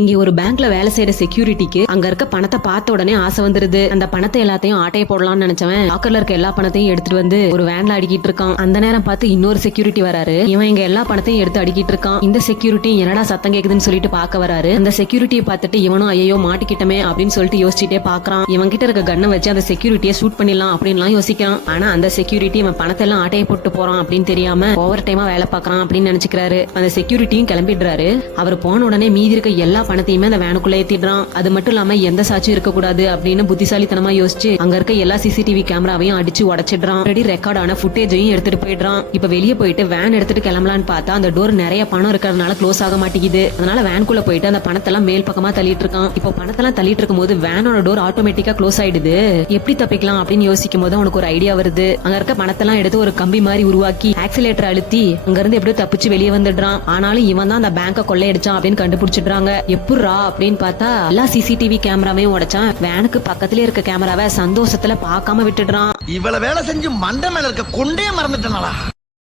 இங்க ஒரு பேங்க்ல வேலை செய்யற செக்யூரிட்டிக்கு அங்க இருக்க பணத்தை பார்த்த உடனே ஆசை வந்துருது. அந்த பணத்தை எல்லாத்தையும் ஆட்டைய போடலாம்னு நினைச்சவன் லாக்கர்ல இருக்க எல்லா பணத்தையும் எடுத்துட்டு வந்து ஒரு வேன்ல அடிக்கிட்டு இருக்கான். அந்த நேரம் பார்த்து இன்னொரு செக்யூரிட்டி வராரு. இவன் இங்க எல்லா பணத்தையும் எடுத்து அடிக்கிட்டு இருக்கான். இந்த செக்யூரிட்டி என்னடா சத்தம் கேக்குதுன்னு சொல்லிட்டு பாக்க வராரு. அந்த செக்யூரிட்டியை பார்த்துட்டு இவனும் ஐயோ மாட்டிக்கிட்டமே அப்படின்னு சொல்லிட்டு யோசிச்சுட்டே பாக்குறான். இவன் கிட்ட இருக்க கண்ணை வச்சு அந்த செக்யூரிட்டியை ஷூட் பண்ணிடலாம் அப்படின்லாம் யோசிக்கிறான். ஆனா அந்த செக்யூரிட்டி இவன் பணத்தை எல்லாம் ஆட்டைய போட்டு போறான் அப்படின்னு தெரியாம ஓவர் டைமா வேலை பாக்குறான் அப்படின்னு நினைச்சுக்கிறாரு. அந்த செக்யூரிட்டியும் கிளம்பிடுறாரு. அவர் போன உடனே மீதி இருக்க எல்லா பணத்தையுமே அந்த வேனுக்குள்ள ஏத்திடுறான். அது மட்டும் இல்லாம எந்த சாட்சியும் இருக்க கூடாது அப்படின்னு புத்திசாலித்தனமா யோசிச்சு அங்க இருக்க எல்லா சிசிடிவி கேமராவையும் அடிச்சு உடைச்சிடுறான். ரெடி ரெக்கார்ட் ஆன ஃபுட்டேஜையும் எடுத்துட்டு போயிடுறான். இப்ப வெளியே போயிட்டு வேன் எடுத்துட்டு கிளம்பலான்னு பார்த்தா அந்த டோர் நிறைய பணம் இருக்கிறதுனால க்ளோஸ் ஆக மாட்டேங்குது. அதனால வேனுக்குள்ள போயிட்டு அந்த பணத்தெல்லாம் மேல் பக்கமா தள்ளிட்டு இருக்கான். இப்போ பணத்தெல்லாம் தள்ளிட்டு இருக்கும் போது வேனோட டோர் ஆட்டோமேட்டிக்கா க்ளோஸ் ஆயிடுது. எப்படி தப்பிக்கலாம் அப்படின்னு யோசிக்கும் போது அவனுக்கு ஒரு ஐடியா வருது. அங்க இருக்க பணத்தெல்லாம் எடுத்து ஒரு கம்பி மாதிரி உருவாக்கி ஆக்சிலேட்டர் அழுத்தி அங்க இருந்து எப்படியோ தப்பிச்சு வெளியே வந்துடுறான். ஆனாலும் இவன் தான் அந்த பேங்க கொள்ளையடிச்சான் அப்படின்னு கண்டுபிடிச்சிடுறாங்க. எப்படா அப்படின்னு பார்த்தா எல்லா சிசிடிவி கேமராவையும் உடைச்சான். வேனுக்கு பக்கத்துல இருக்க கேமராவை சந்தோஷத்துல பார்க்காம விட்டுடுறான். இவ்வளவு வேலை செஞ்சு மண்டை மேல இருக்க கொண்டே மறந்துட்டனாலா.